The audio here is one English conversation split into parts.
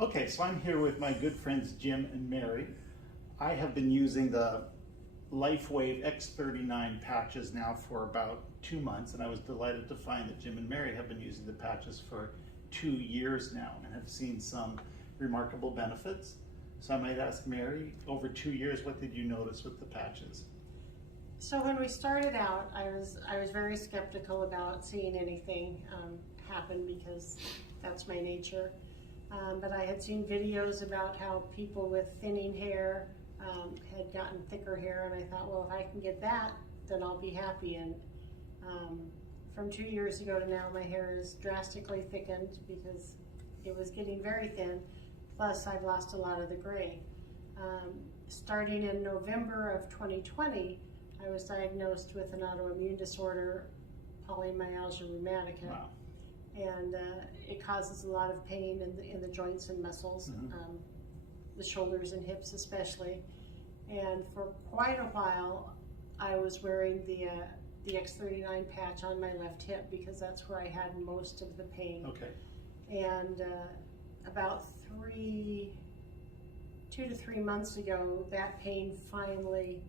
Okay, so I'm here with my good friends Jim and Mary. I have been using the LifeWave X39 patches now for about 2 months, and I was delighted to find that Jim and Mary have been using the patches for 2 years now and have seen some remarkable benefits. So I might ask Mary, over 2 years, what did you notice with the patches? So when we started out, I was very skeptical about seeing anything happen because that's my nature. But I had seen videos about how people with thinning hair had gotten thicker hair, and I thought, well, if I can get that, then I'll be happy. And from 2 years ago to now, my hair is drastically thickened because it was getting very thin. Plus, I've lost a lot of the gray. Starting in November of 2020, I was diagnosed with an autoimmune disorder, polymyalgia rheumatica. Wow. And it causes a lot of pain in the joints and muscles, the shoulders and hips especially. And for quite a while, I was wearing the X39 patch on my left hip because that's where I had most of the pain. Okay. And about 2 to 3 months ago, that pain finally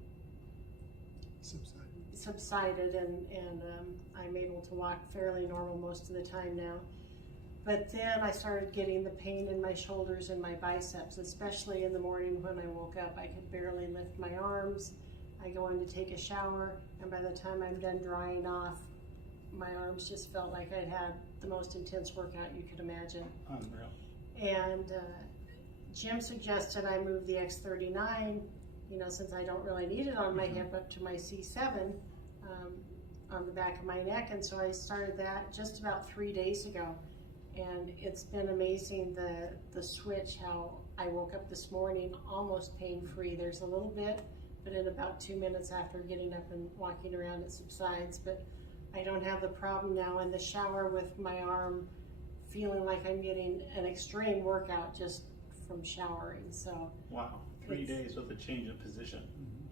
subsided, and I'm able to walk fairly normal most of the time now. But then I started getting the pain in my shoulders and my biceps, especially in the morning when I woke up. I could barely lift my arms. I go in to take a shower, and by the time I'm done drying off, my arms just felt like I'd had the most intense workout you could imagine. Unreal. And Jim suggested I move the X39, since I don't really need it on my hip, up to my C7 on the back of my neck. And so I started that just about 3 days ago. And it's been amazing, the switch, how I woke up this morning almost pain-free. There's a little bit, but in about 2 minutes after getting up and walking around, it subsides. But I don't have the problem now in the shower with my arm feeling like I'm getting an extreme workout just from showering. So wow, 3 days with a change of position.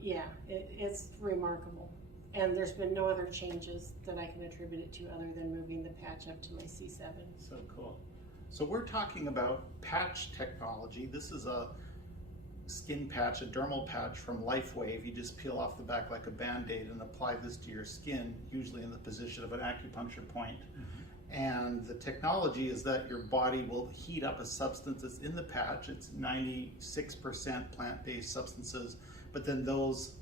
Yeah, it's remarkable. And there's been no other changes that I can attribute it to other than moving the patch up to my C7. So cool. So we're talking about patch technology. This is a skin patch, a dermal patch from LifeWave. You just peel off the back like a Band-Aid and apply this to your skin, usually in the position of an acupuncture point. And the technology is that your body will heat up a substance that's in the patch. It's 96% plant-based substances, but then those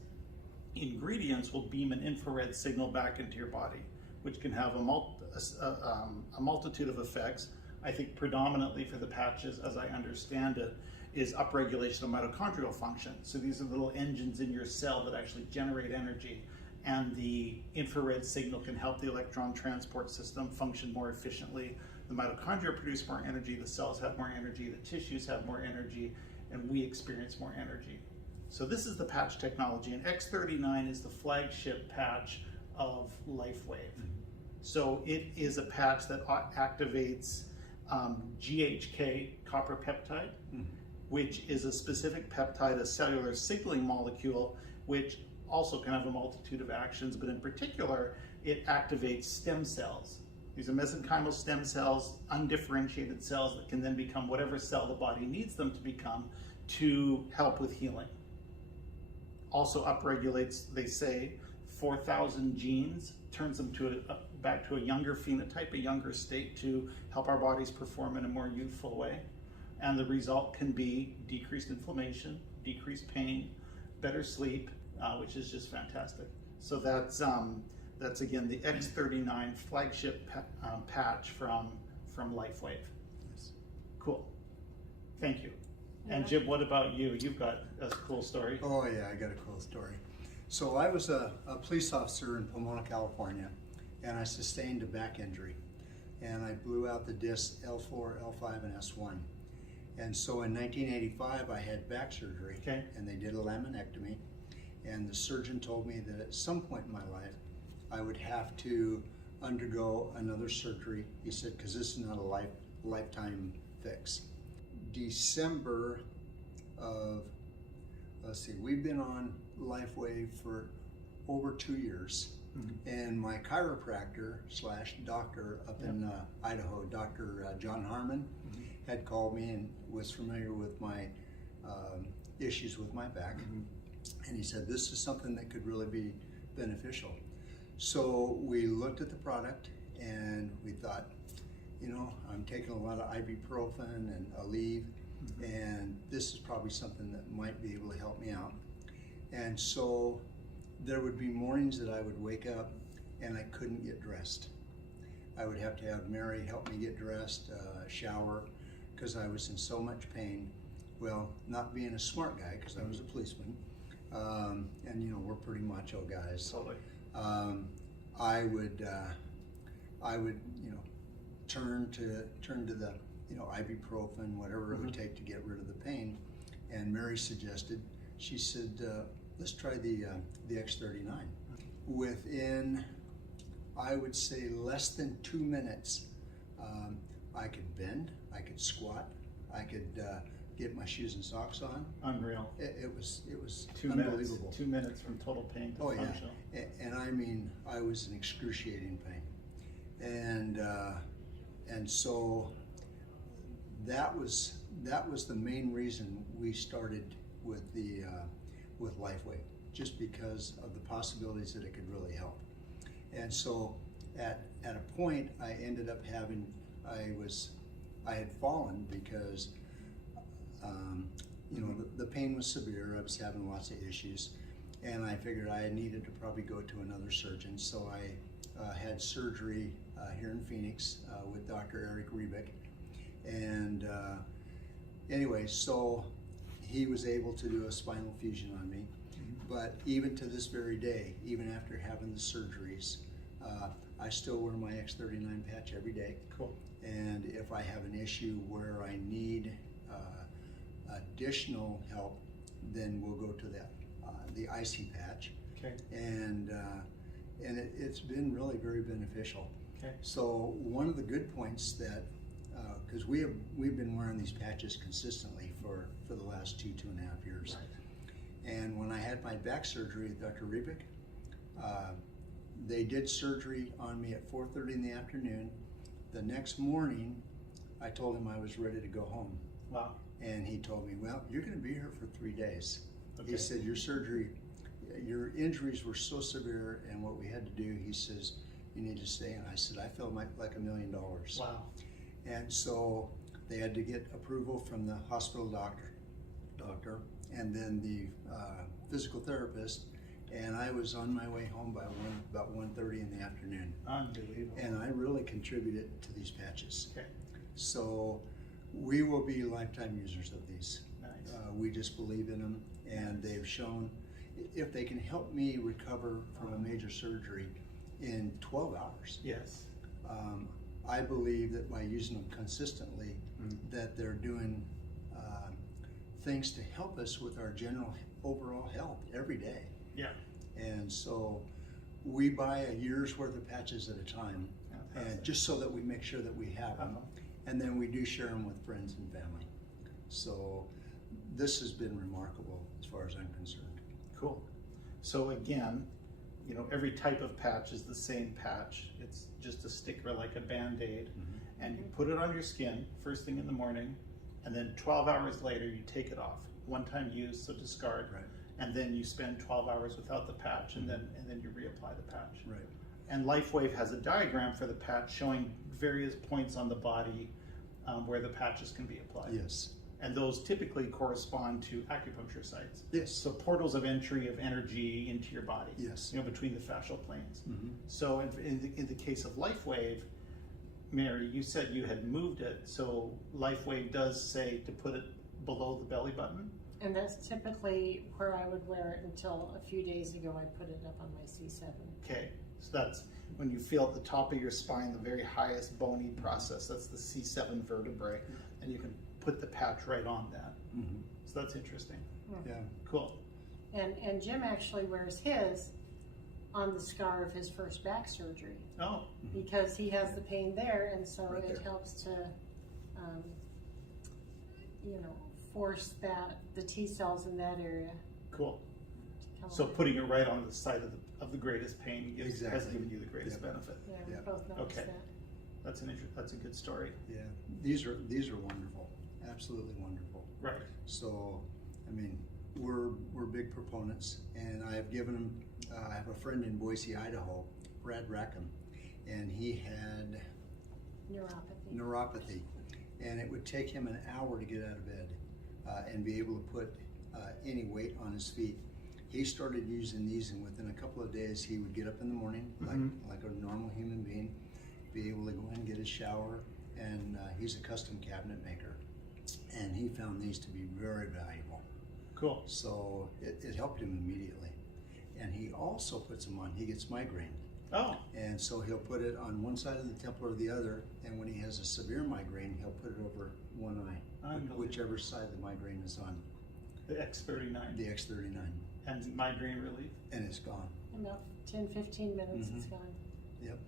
ingredients will beam an infrared signal back into your body, which can have a multitude of effects. I think predominantly for the patches, as I understand it, is upregulation of mitochondrial function. So these are little engines in your cell that actually generate energy, and the infrared signal can help the electron transport system function more efficiently. The mitochondria produce more energy, the cells have more energy, the tissues have more energy, and we experience more energy. So this is the patch technology, and X39 is the flagship patch of LifeWave. So it is a patch that activates GHK, copper peptide, which is a specific peptide, a cellular signaling molecule, which also can have a multitude of actions, but in particular, it activates stem cells. These are mesenchymal stem cells, undifferentiated cells that can then become whatever cell the body needs them to become to help with healing. Also upregulates, they say, 4,000 genes, turns them to back to a younger phenotype, a younger state, to help our bodies perform in a more youthful way. And the result can be decreased inflammation, decreased pain, better sleep, which is just fantastic. So that's again the X39 flagship patch from LifeWave. Yes. Cool. Thank you. And Jim, what about you? You've got a cool story. Oh yeah, I got a cool story. So I was a police officer in Pomona, California, and I sustained a back injury. And I blew out the discs L4, L5, and S1. And so in 1985, I had back surgery, and they did a laminectomy. And the surgeon told me that at some point in my life, I would have to undergo another surgery. He said, because this is not a lifetime fix. December of, let's see, we've been on LifeWave for over 2 years. And my chiropractor slash doctor up in Idaho, Dr. John Harmon, had called me and was familiar with my issues with my back. And he said, this is something that could really be beneficial. So we looked at the product and we thought, you know, I'm taking a lot of ibuprofen and Aleve, and this is probably something that might be able to help me out. And so there would be mornings that I would wake up and I couldn't get dressed. I would have to have Mary help me get dressed, shower, because I was in so much pain. Well, not being a smart guy, because I was a policeman, and you know, we're pretty macho guys. Totally. I would, you know, turn to the, you know, ibuprofen, whatever it would take to get rid of the pain. And Mary suggested, she said, let's try the X39. Within, I would say, less than 2 minutes, I could bend, I could squat, I could get my shoes and socks on. Unreal. It was 2 unbelievable. minutes. 2 minutes from total pain to functional. Yeah. And I mean, I was in excruciating pain, and so that was the main reason we started with with LifeWave, just because of the possibilities that it could really help. And so at a point, I ended up having, I had fallen because you know, the pain was severe. I was having lots of issues, and I figured I needed to probably go to another surgeon. So I had surgery here in Phoenix with Dr. Eric Rebick, and anyway, so he was able to do a spinal fusion on me. But even to this very day, even after having the surgeries, I still wear my X39 patch every day. Cool. And if I have an issue where I need additional help, then we'll go to the IC patch. Okay. And it's been really very beneficial. Okay. So one of the good points that, because we've been wearing these patches consistently for the last 2.5 years. Right. And when I had my back surgery at Dr. Rebick, they did surgery on me at 4:30 in the afternoon. The next morning, I told him I was ready to go home. Wow. And he told me, well, you're going to be here for 3 days. Okay. He said, your surgery, your injuries were so severe, and what we had to do, he says, you need to stay. And I said, I feel like $1 million. Wow. And so they had to get approval from the hospital doctor, and then the physical therapist. And I was on my way home by about 1:30 in the afternoon. Unbelievable. And I really contributed to these patches. Okay. So we will be lifetime users of these. Nice. We just believe in them, and they've shown if they can help me recover from a major surgery in 12 hours. Yes. I believe that by using them consistently, that they're doing things to help us with our general overall health every day. Yeah. And so we buy a year's worth of patches at a time, and just so that we make sure that we have them. And then we do share them with friends and family. So this has been remarkable as far as I'm concerned. Cool. So again, you know, every type of patch is the same patch. It's just a sticker like a Band-Aid, and you put it on your skin first thing in the morning, and then 12 hours later you take it off. One-time use, so discard. Right. And then you spend 12 hours without the patch, and then you reapply the patch. Right. And LifeWave has a diagram for the patch showing various points on the body where the patches can be applied. Yes. And those typically correspond to acupuncture sites. Yes. So portals of entry of energy into your body. Yes. You know, between the fascial planes. So in the case of LifeWave, Mary, you said you had moved it. So LifeWave does say to put it below the belly button. And that's typically where I would wear it until a few days ago I put it up on my C7. Okay, so that's when you feel at the top of your spine, the very highest bony process. That's the C7 vertebrae, and you can put the patch right on that. So that's interesting. Yeah. Cool. And Jim actually wears his on the scar of his first back surgery Oh, because he has the pain there, and so Right it there. helps to, you know, force the T cells in that area cool. to come So alive. putting it right on the side of the greatest pain has Exactly. given you the greatest Yep. benefit. Yeah, we Yeah. both noticed Okay. that. That's that's a good story. Yeah, these are wonderful, absolutely wonderful. Right. So, I mean, we're big proponents, and I have given them. I have a friend in Boise, Idaho, Brad Rackham, and he had neuropathy, and it would take him an hour to get out of bed and be able to put any weight on his feet. He started using these, and within a couple of days, he would get up in the morning like a normal human being, be able to go in and get his shower, and he's a custom cabinet maker, and he found these to be very valuable. Cool. So it helped him immediately. And he also puts them on, he gets migraine. Oh. And so he'll put it on one side of the temple or the other, and when he has a severe migraine, he'll put it over one eye, whichever side the migraine is on. The X39. The X39. And migraine relief. And it's gone. In about 10-15 minutes, it's gone. Yep.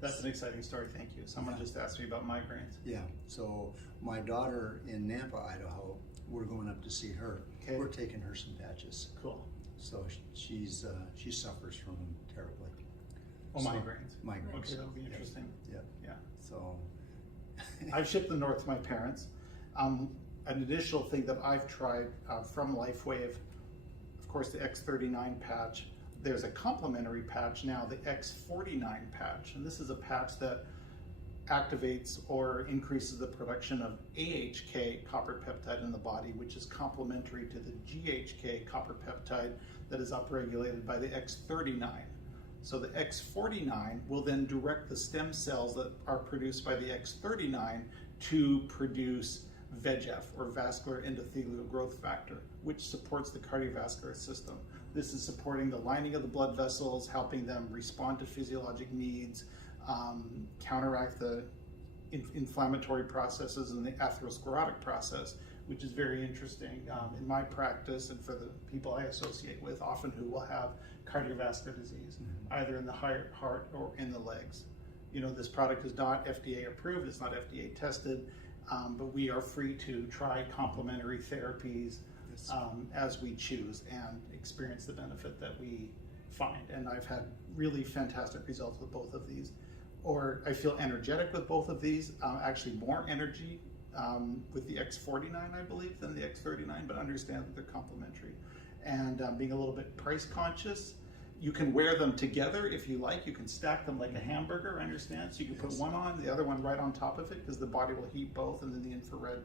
That's an exciting story, thank you. Someone just asked me about migraines. Yeah, so my daughter in Nampa, Idaho, we're going up to see her. Okay. We're taking her some patches. Cool. So she suffers from them terribly. Oh, So, migraines. Migraines. Okay, that'll be interesting. Yeah. Yeah. So. I've shipped them north to my parents. An additional thing that I've tried from LifeWave, of course, the X39 patch. There's a complementary patch now, the X39 patch, and this is a patch that activates or increases the production of AHK copper peptide in the body, which is complementary to the GHK copper peptide that is upregulated by the X39. So the X49 will then direct the stem cells that are produced by the X39 to produce VEGF, or vascular endothelial growth factor, which supports the cardiovascular system. This is supporting the lining of the blood vessels, helping them respond to physiologic needs, counteract the inflammatory processes and the atherosclerotic process, which is very interesting in my practice and for the people I associate with, often who will have cardiovascular disease, either in the heart or in the legs. You know, this product is not FDA approved, it's not FDA tested, but we are free to try complementary therapies as we choose and experience the benefit that we find. And I've had really fantastic results with both of these. Or I feel energetic with both of these, actually more energy with the X49, I believe, than the X39, but understand that they're complementary. And being a little bit price conscious, you can wear them together if you like. You can stack them like a hamburger, understand? So you can put one on, the other one right on top of it, because the body will heat both, and then the infrared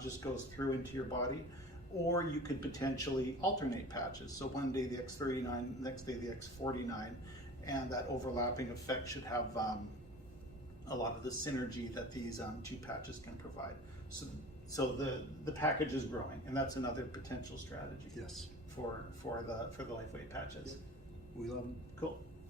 just goes through into your body. Or you could potentially alternate patches. So one day the X39, next day the X49, and that overlapping effect should have a lot of the synergy that these two patches can provide. So the package is growing, and that's another potential strategy. Yes. For the LifeWave patches. We love them. Cool.